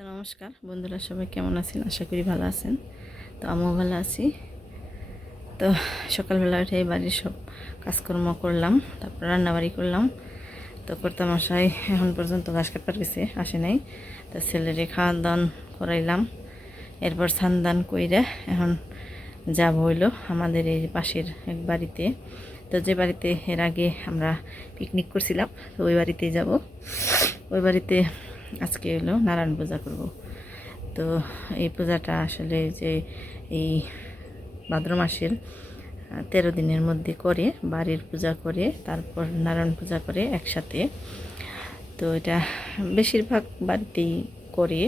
তো নমস্কার বন্ধুরা, সবাই কেমন আছেন? আশা করি ভালো আছেন। তো আমিও ভালো আছি। তো সকালবেলা উঠে বাড়ির সব কাজকর্ম করলাম, তারপর রান্নাবাড়ি করলাম। তো কর্তামশাই এখন পর্যন্ত ঘাস কাটবার গেছে, আসে নাই। তো ছেলেরে খাওয়ান দাওয়ান করাইলাম, এরপর স্নান কইরা এখন যাব হইলো আমাদের এই পাশের এক বাড়িতে। তো যে বাড়িতে এর আগে আমরা পিকনিক করছিলাম, তো ওই বাড়িতেই যাব। ওই বাড়িতে আজকে হলো নারায়ণ পূজা করব। তো এই পূজাটা আসলে যে এই ভাদ্র মাসের 13 দিনের মধ্যে করে, বাড়ির পূজা করে তারপর নারায়ণ পূজা করে একসাথে। তো এটা বেশিরভাগ বাড়িতেই করে,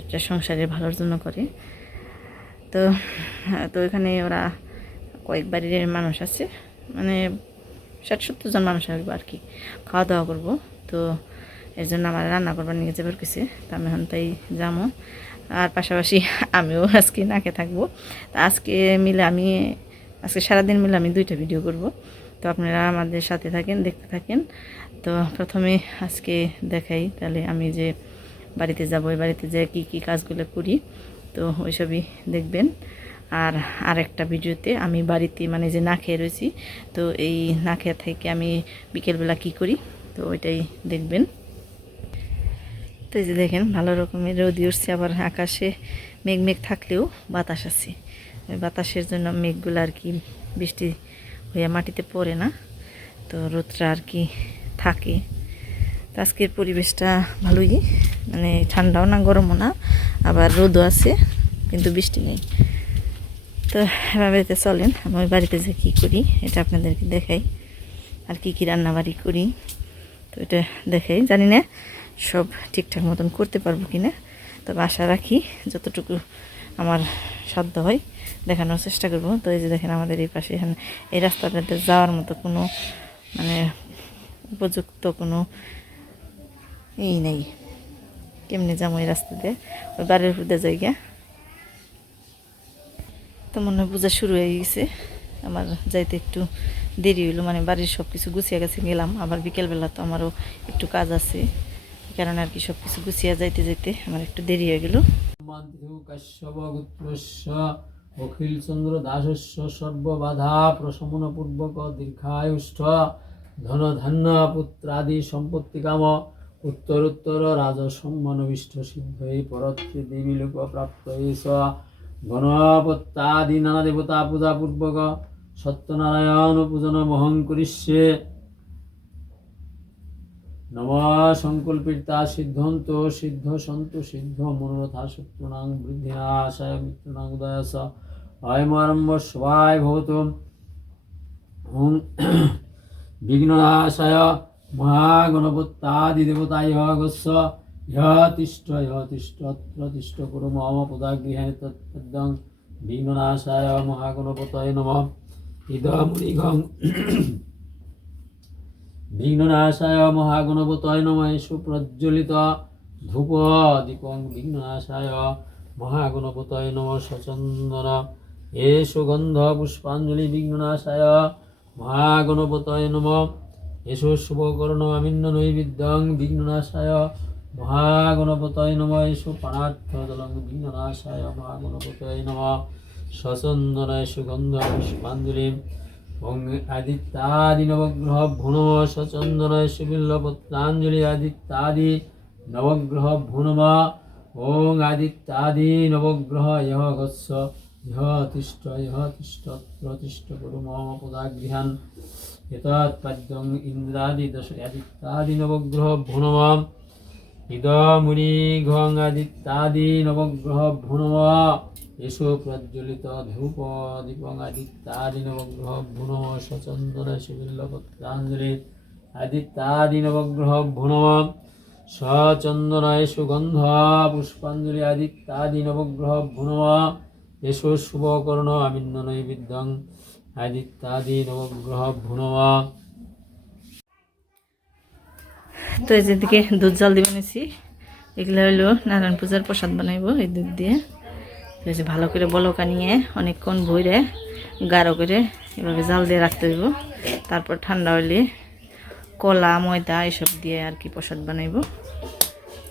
এটা সংসারের ভালোর জন্য করে। তো তো এখানে ওরা কয়েক বাড়ির মানুষ আছে, মানে 60-70 জন মানুষ আসবে আর কি, খাওয়া দাওয়া করবো। তো এর জন্য আমার রান্না করবার নিয়ে যাবার কিছু, তো আমি এখন তাই যাবো। আর পাশাপাশি আমিও আজকে নাকে থাকবো। তো আজকে সারাদিন মিলে আমি 2টা ভিডিও করব। তো আপনারা আমাদের সাথে থাকেন, দেখতে থাকেন। তো প্রথমে আজকে দেখাই তাহলে আমি যে বাড়িতে যাব, ওই বাড়িতে যে কী কাজগুলো করি, তো ওইসবই দেখবেন। আর আরেকটা ভিডিওতে আমি বাড়িতে মানে যে না খেয়ে রয়েছি, তো এই না খেয়ে থেকে আমি বিকেলবেলা কি করি, তো ওইটাই দেখবেন। তো এই যে দেখেন ভালো রকমের রোদ উঠছে, আবার আকাশে মেঘ থাকলেও বাতাস আছে। ওই বাতাসের জন্য মেঘগুলো আর কি বৃষ্টি হয়ে মাটিতে পড়ে না, তো রোদটা আর কি থাকে। তো আজকের পরিবেশটা ভালোই, মানে ঠান্ডাও না গরমও না, আবার রোদও আছে কিন্তু বৃষ্টি নেই। তো আমার বাড়িতে চলেন, আমি ওই বাড়িতে যে কী করি এটা আপনাদেরকে দেখাই, আর কি রান্নাবাড়ি করি তো এটা দেখাই। জানি না সব ঠিকঠাক মতন করতে পারবো কি না, তবে আশা রাখি যতটুকু আমার সাধ্য হয় দেখানোর চেষ্টা করব। তো এই যে দেখেন আমাদের এই পাশে এখানে এই রাস্তাটাতে যাওয়ার মতো কোনো মানে উপযুক্ত কোনো নেই, কেমনি যাবো এই রাস্তা দিয়ে, ওই বাড়ির উপর দিয়ে জায়গা। তো মনে হয় পূজা শুরু হয়ে গেছে, আমার যাইতে একটু দেরি হইলো, মানে বাড়ির সব কিছু গুছিয়ে গেছে গেলাম। আবার বিকেলবেলা তো আমারও একটু কাজ আছে, এই কারণে আর কি সব কিছু গুছিয়ে যাইতে যাইতে আমার একটু দেরি হয়ে গেল। অখিল চন্দ্র দাসস্য সর্ববাধা প্রশমন পূর্বক দীর্ঘায়ুষ্ঠ ধন ধান্য পুত্রাদি সম্পত্তি কাম উত্তরোত্তর রাজসম্মানবিষ্ট সিদ্ধই পরত্রে দেবী লোক প্রাপ্ত এস গণপত্যাদি নানা দেবতা পূজা পূর্বক সত্যনারায়ণ পূজন মহং করিষ্যে। নম সংকল্পিতা সিদ্ধন্ত সিদ্ধ সন্ত সিদ্ধ মনোরথা শত্রুনাং বৃদ্ধিনাশায় মৃত্যুনাং উদয়স অয়মারম্ভ স্বায় ভবতু ওম বিঘ্ননাশায় মহাগণপত্যাদি দেবতায় গস্য তিষ্ঠ তিষ্ঠ কুরু মম পদাগৃহে তদ্দং বিঘ্ননাশায় মহাগণপতয়ে নমঃ ইদমুনিগং বিঘ্ননাশায় মহাগণপতয়ে নমঃ সুপ্রজ্বলিত ধূপ দীপং বিঘ্ননাশায় মহাগণপতয়ে নমঃ সচন্দন সুগন্ধ পুষ্পাঞ্জলি বিঘ্ননাশায় মহাগণপতয়ে নমঃ শুভকর্ণ আমিন্ন নৈবেদ্যং বিঘ্ননাশায় মহাগণপতয়ে নমঃ পানার্থ জলং বিঘ্ননাশায় মহাগণপতয়ে নমঃ সচন্দন সুগন্ধ পুষ্পাঞ্জলি ওং আদিত্যাদি নবগ্রহ ভুনম সচন্দনয় সুবিল্লপত্রাঞ্জলি আদিত্যাদি নবগ্রহ ভুনম ওং আদিত্যাদি নবগ্রহ ইহ গচ্ছ ইহ তিষ্ঠ প্রতিষ্ঠ কুরু মম পদাগৃহান এতৎপাদ্যং ইন্দ্রাদি দশ আদিত্যাদি নবগ্রহ ভুনম ইদমুনি ঘং আদিত্যাদি নবগ্রহ ভুনম এসো প্রজ্বলিত ধূপ দীপং আদিত্যাদি নবগ্রহ ভুনম সচন্দন সুবিল্লপত্রাঞ্জলি আদিত্যাদি নবগ্রহ ভুনম সচন্দনায় সুগন্ধ পুষ্পাঞ্জলি আদিত্যাদি নবগ্রহ ভুনম এসো শুভকর্ণ আমিন্ন নৈবেদ্যং আদিত্যাদি নবগ্রহ ভুনম। তো এই যেদিকে দুধ জাল দিয়ে বানিয়েছি, এগুলো হলো নারায়ণ পূজার প্রসাদ বানাইবো এই দুধ দিয়ে। যে ভালো করে বলকা নিয়ে অনেকক্ষণ ভরে গাঢ় করে এভাবে জাল দিয়ে রাখতে হইব, তারপর ঠান্ডা হলে কলা ময়দা এসব দিয়ে আর কি প্রসাদ বানাইব।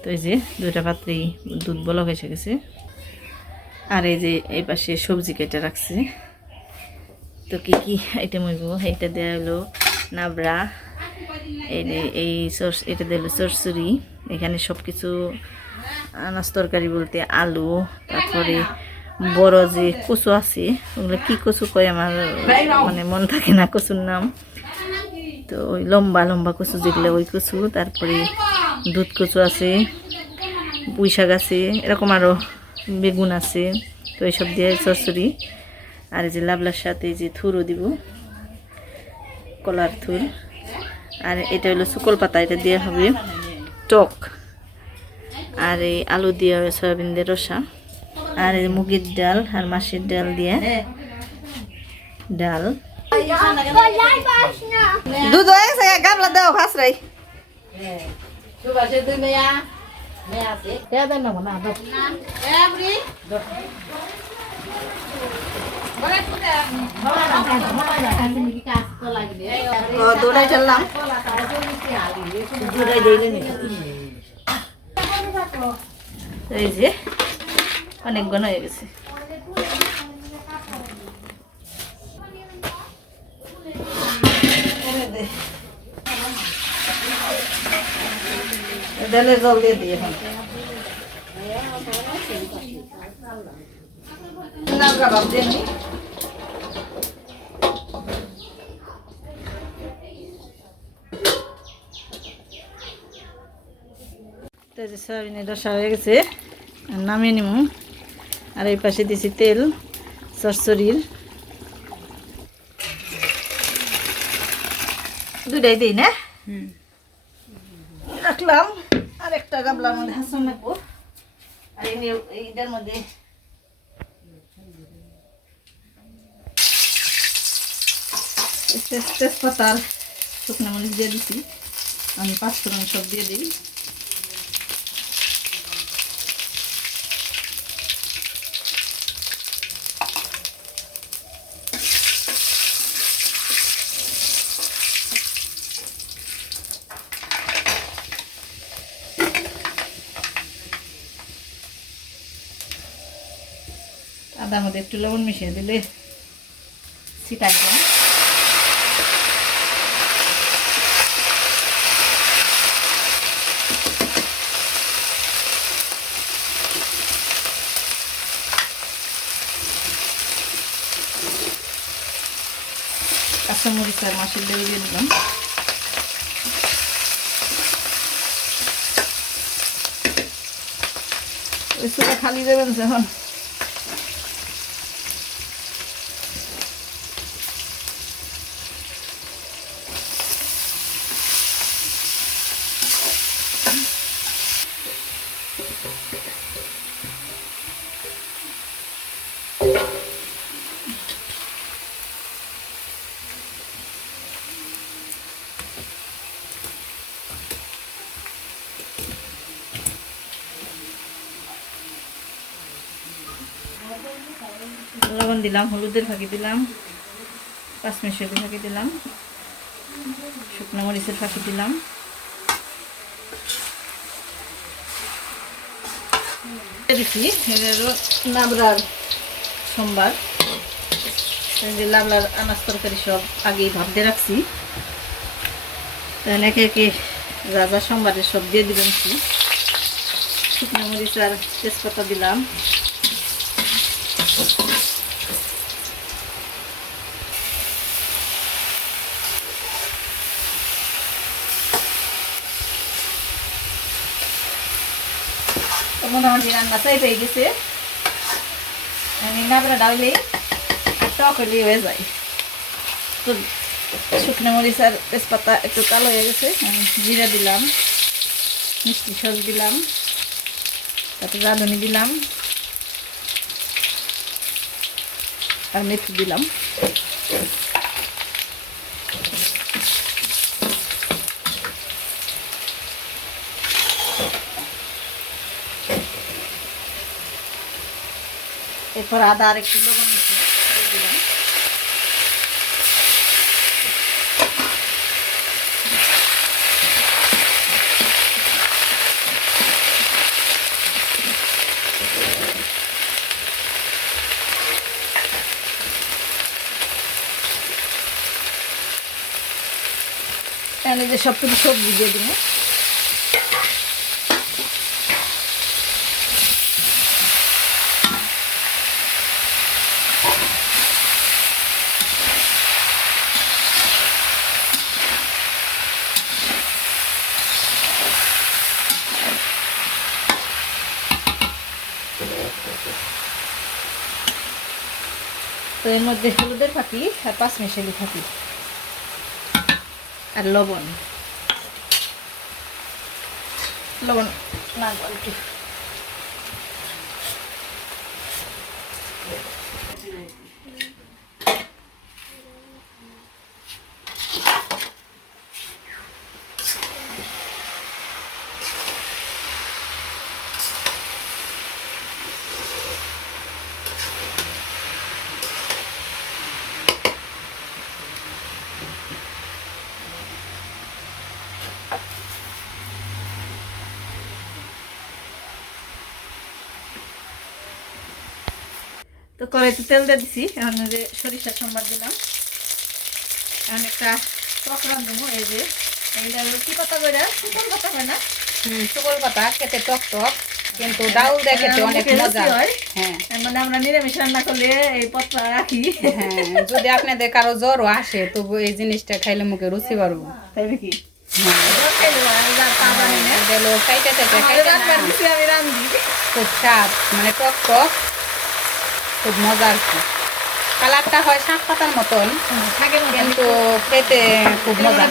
তো এই যে দুইটা পাত্রেই দুধ বলক এসে গেছে। আর এই যে এই পাশে সবজি কেটে রাখছে। তো কি কি আইটেম হইব, এটা দেওয়া হলো নাবড়া, এই এটা দেওয়া হলো চরচুরি। এখানে সব কিছু আনাজ তরকারি বলতে আলু, তারপরে বড় যে কচু আছে, ওগুলো কি কচু কয় আমার মানে মন থাকে না কচুর নাম। তো ওই লম্বা লম্বা কচু যেগুলো ওই কচু, তারপরে দুধ কচু আছে, পুঁই শাক আছে, এরকম আরও বেগুন আছে। তো এইসব দিয়ে চরচুরি। আর এই যে লাবলার সাথে যে থুরও দিব, কলার থুর। আর এটা হলো শুকল পাতা, এটা দিয়ে হবে টক। আর এই আলু দিয়ে সয়াবিন দিয়ে রসা। আর এই মুগের ডাল আর মাছের ডাল দিয়ে ডাল। দুধ হয়ে গেছে, গামলা দাও ভাসরাই। দৌড়াই চললাম, দৌড়াই দিয়ে এই যে অনেকক্ষণ হয়ে গেছে। ডালে জল দিয়ে দিই এখন। কাবাব দিয়ে নি। সয়াবিনের রসা হয়ে গেছে, নামিয়ে নিব। আর এই পাশে দিছি তেল চরচরির, দুটাই দিই না রাখলাম। আর একটা গামলার মধ্যে হাসন রাখবো। আর এইটার মধ্যে তেজপাতার শুকনো মরিচ দিয়ে দিছি। আমি 5 ফোড়ন সব দিয়ে দিই। আদার মধ্যে একটু লবণ মিশিয়ে দিলে ছিটাই না। কাঁচামরিচ আর মাছের ডাল দিয়ে দিলাম। ওই চুলা খালি দেবেন যখন লবণ দিলাম, হলুদের ফাঁকি দিলাম, পাঁচমিশালি ফাঁকি দিলাম, শুকনো মরিচের ফাঁকি দিলাম। দিচ্ছি নাবড়ার সোমবার, যে লাবলার আনাজ তরকারি সব আগেই ভাব দিয়ে রাখছি। একে একে যা যা সোমবারের সব দিয়ে দিলাম। শুকনো মরিচ আর তেজপাতা দিলাম। মোটামুটি রান্না চাই পেয়ে গেছে। নাবড়া ডাউলেই আর টক হলেই হয়ে যায়। তো শুকনো মরিচ আর তেজপাতা একটু কালো হয়ে গেছে, জিরা দিলাম, মিষ্টি সস দিলাম, তারপর রাঁধুনি দিলাম আর মেথি দিলাম। এরপর আদা আর একটু লবণ মিশিয়ে দিলাম। এই যে সব কিছু সবজি দিয়ে দিব। তো এর মধ্যে হলুদের ফাঁকি আর 5 মিশালি ফাঁকি আর লবণ না একটু তো কড়াইতে তেল দিয়ে দিছি। এখন যে সরিষার সম্বার দিলাম। এখন একটা টক রাঁধবো। এই যে এইটা কি পাতা কইরা শুকল পাতা হয় না? শুকল পাতা খেতে টক টক, কিন্তু ডাউল দিয়ে খেতে অনেক মজা হয়। হ্যাঁ, মানে আমরা নিরামিষ রান্না করলে এই পাতা রাখি। হ্যাঁ, যদি আপনাদের কারো জ্বরও আসে তবু এই জিনিসটা খাইলে মুখে রুচি বাড়বো। তাই নাকি? খুব স্বাদ, মানে টক টক, খুব মজা আর কি। কালারটা হয় শাক পাতার মতন, কিন্তু খেতে খুব মজা।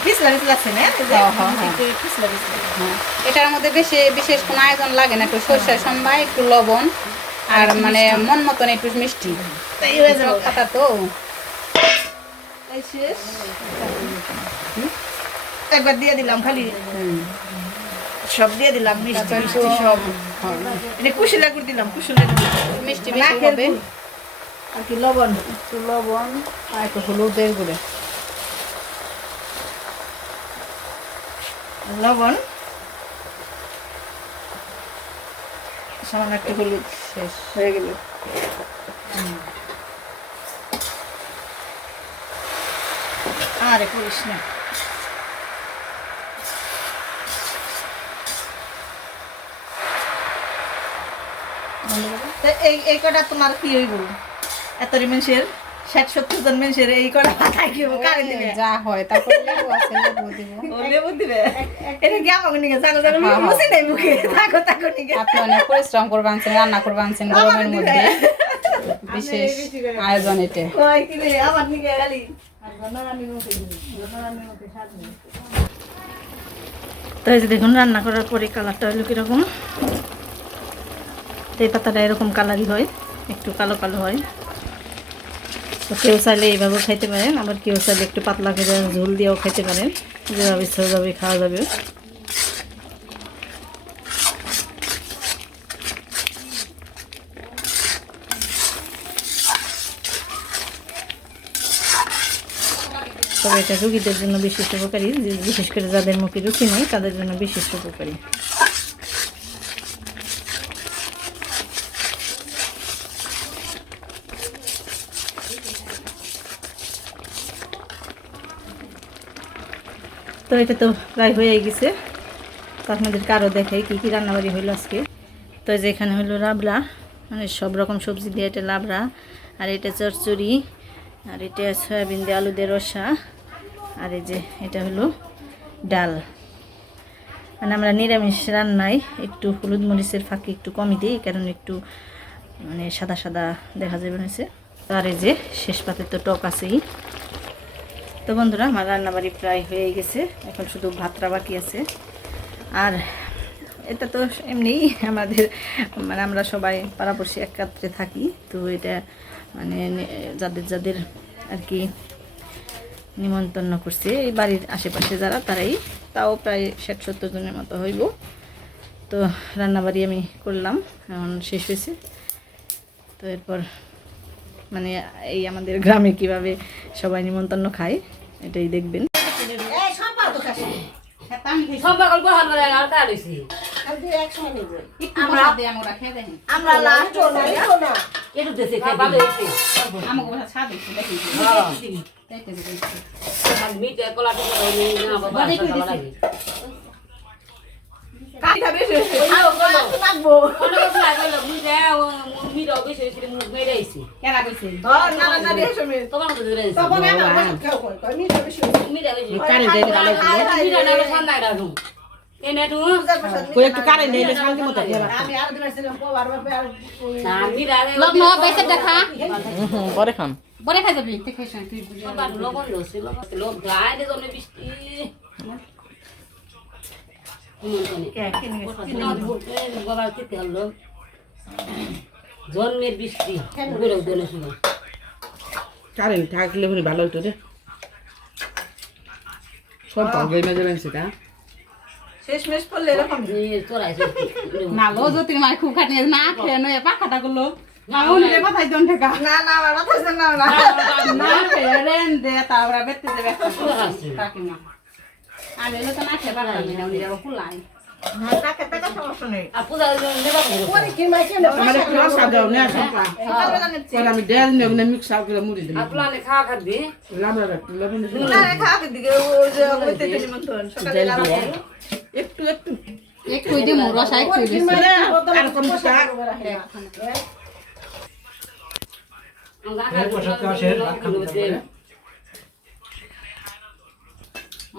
এটার মধ্যে বেশি বিশেষ কোনো আয়োজন লাগে না, একটু সরষের সম্বা, একটু লবণ আর মানে মন মতন একটু মিষ্টি। টক পাতা তো একবার দিয়ে দিলাম, খালি সব দিয়ে দিলাম মিষ্টি সব। এটা কুশিলা করে দিলাম, কুশিলা মিষ্টি বেশি হবে আর কি লবণ, একটু লবণ আর একটু হলুদের গুঁড়ো, লবণ সামান্য একটু হলুদ, শেষ হয়ে গেল। আরে করিস না, এই কটা তোমার কি হইব? এত মানুষের 60-70 জন মানুষের এই কটা পাতায় কি কারে দিবে? যা হয় তারপর লেবু আছে, লেবু দিব। ও লেবু দিবে? এটা কি আমাকে নিয়ে জাগো জাগো মুছে নাই মুখে থাকো থাকো নিয়ে। আপনি অনেক পরিশ্রম করবেন, রান্না করবেন গরমের মধ্যে, বিশেষ আয়োজন এটা। কই কি রে আমার নিয়ে গালি আর গণরানি মুখে দিবি, গণরানি মুখে স্বাদ নেই। তো এই যে দেখুন রান্না করার পরে কালারটা হলো কিরকম। এই পাতাটা এরকম কালারই হয়, একটু কালো কালো হয়। তো কেউ চাইলে এইভাবেও খাইতে পারেন, আবার কেউ চাইলে একটু পাতলা করে ঝোল দিয়েও খাইতে পারেন, যেভাবে ইচ্ছা যাবে খাওয়া যাবে। তবে এটা রোগীদের জন্য বিশেষ উপকারী, বিশেষ করে যাদের মুখে রুচি নেই তাদের জন্য বিশেষ উপকারী। তো এটা তো প্রায় হয়ে গেছে। তো আপনাদেরকে আরও দেখাই কী কী রান্নাবাড়ি হইলো আজকে। তো যে এখানে হলো লাবড়া, মানে সব রকম সবজি দিয়ে এটা লাবড়া, আর এটা চচ্চড়ি, আর এটা সয়াবিন দিয়ে আলু দিয়ে রসা, আর এই যে এটা হলো ডাল। মানে আমরা নিরামিষ রান্নায় একটু হলুদ মরিচের ফাঁকি একটু কমই দিই, কারণ একটু মানে সাদা সাদা দেখা যাবে হয়েছে। আর এই যে শেষ পাতে তো টক আছেই। তো বন্ধুরা আমার রান্নাবাড়ি প্রায় হয়ে গেছে, এখন শুধু ভাতটা বাকি আছে। আর এটা তো এমনি আমাদের মানে আমরা সবাই পাড়াপড়শি একত্রে থাকি, তো এটা মানে যাদের যাদের আর কি নিমন্ত্রণ করছে এই বাড়ির আশেপাশে যারা, তারাই তাও প্রায় 60-70 জনের মতো হইব। তো রান্নাবাড়ি আমি করলাম, এখন শেষ হয়েছে। তো এরপর মানে এই আমাদের গ্রামে কিভাবে সবাই নিমন্ত্রণ খায় এটাই দেখবেন। একটু মশলা দিয়ে আমরা খেয়ে দেখি আমরা লাস্ট না একটু দেশে খাই ভালো হয়েছে আমাকে বলে স্বাদ হয়েছে দেখি দেখতে দেখতে মিটে কলা টুকরা হলে না বাবা ভালো লাগে কাইটা বেশি লাগবো অনেক লাগে মিটে মিটে বেশি হয়েছে মুখ মেরে আইছে কেনা কইছে না না না দেশে মে তোমার মতো ধরে আইছে তখন আমার বসে খাও কই মি তো বেশি মিটে বেশি কারে দেই ভালো মিটে না ঠান্ডা রাখু এনে তো কই একটু কারে দেইলে শান্তি মতো আমি আর দিন ছিলাম কোবার বাপে আর না মিটে লগ্ন বেসে দেখা পরে খাম বলে খাই যাবি দেখে শুন তুই বাবা লবণ লসে লবণ গায় দে জন্য বৃষ্টি বাবার খেতে হলো জন্মের বৃষ্টি ঘুরে উঠে শুনো কারেন্ট থাকলে মনে ভালো হতো রে সব ভাগে মেজে রাখছে কা শেষ মেশ করলে এরকম চড়াই না লো জ্যোতির মাই খুব খাটনি না খেয়ে নয় পাখাটা করলো না উনি কথাই দন ঠেকা না না আমার কথা শুন না না খেয়ে রেন দে তারপরে বেতে দেবে কাকিমা আর এলো তো না খেয়ে পারতাম না উনি যাবো ফুলাই না টাকা টাকা সমস্যা নেই আর পূজা নেবা পরে কি মাই কেন আমারে ক্লাস দাও না সকা পরে আমি দেল নেব না মিক্স আউট করে মুড়ি দিই আর প্লানে খাওয়া খাদ্দি লবণ না খা দিকে ওই যে ওইতে নিমন্ত্রণ সকালে লাগাবো একটু একটু একটু দিয়ে রসা একটু কি মাই আর কোন শাক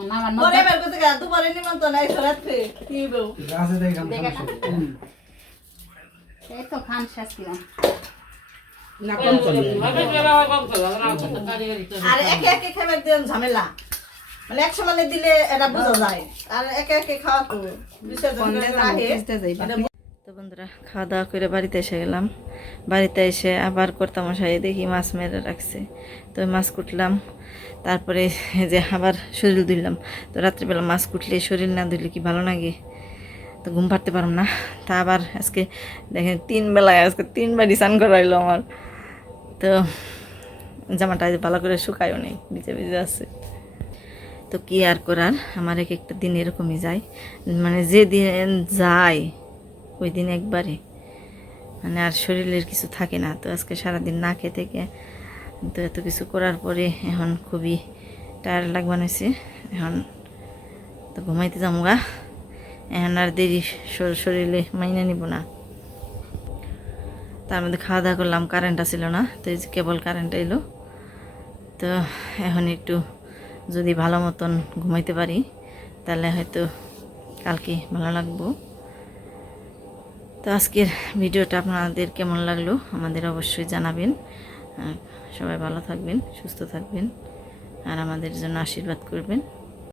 না আমার পরে বের করতে গেল দুবারে নিমন্ত্রণ এই রাতে কি বউ এই তো খান শেষ কিলাম না কম চলে আর একে একে খাবার দেন ঝামেলা মানে এক সমানে দিলে এটা বোঝা যায় আর একে একে খাওয়া তো বিসর্জন করে রাখে তো বন্ধুরা খাওয়া দাওয়া করে বাড়িতে এসে গেলাম বাড়িতে এসে আবার কর্তামশাই দেখি মাছ মেরে রাখছে তো ওই মাছ কুটলাম তারপরে যে আবার শরীর ধুইলাম তো রাত্রিবেলা মাছ কুটলে শরীর না ধুইলে কি ভালো লাগে তো ঘুম পাড়তে পারলাম না তা আবার আজকে দেখেন 3 বেলায় আজকে 3 বারই স্নান করাইলো আমার তো জামাটা ভালো করে শুকায়ও নেই ভিজে ভিজে আছে তো কি আর করার আমার এক একটা দিন এরকমই যায় মানে যে দিন যায় ওই দিন একবারে মানে আর শরীরের কিছু থাকে না তো আজকে সারাদিন না খেয়ে থেকে তো এত কিছু করার পরে এখন খুবই টায়ার্ড লাগবানেছে এখন তো ঘুমাইতে যাবো গা এখন আর দেরি শরীরে মাইনে নিব না তার মধ্যে খাওয়া দাওয়া করলাম কারেন্ট আসছিল না তো এই যে কেবল কারেন্ট এলো তো এখন একটু যদি ভালো মতন ঘুমাইতে পারি তাহলে হয়তো কালকে ভালো লাগবো তো আজকের ভিডিওটা আপনাদের কেমন লাগলো আমাদের অবশ্যই জানাবেন সবাই ভালো থাকবেন সুস্থ থাকবেন আর আমাদের জন্য আশীর্বাদ করবেন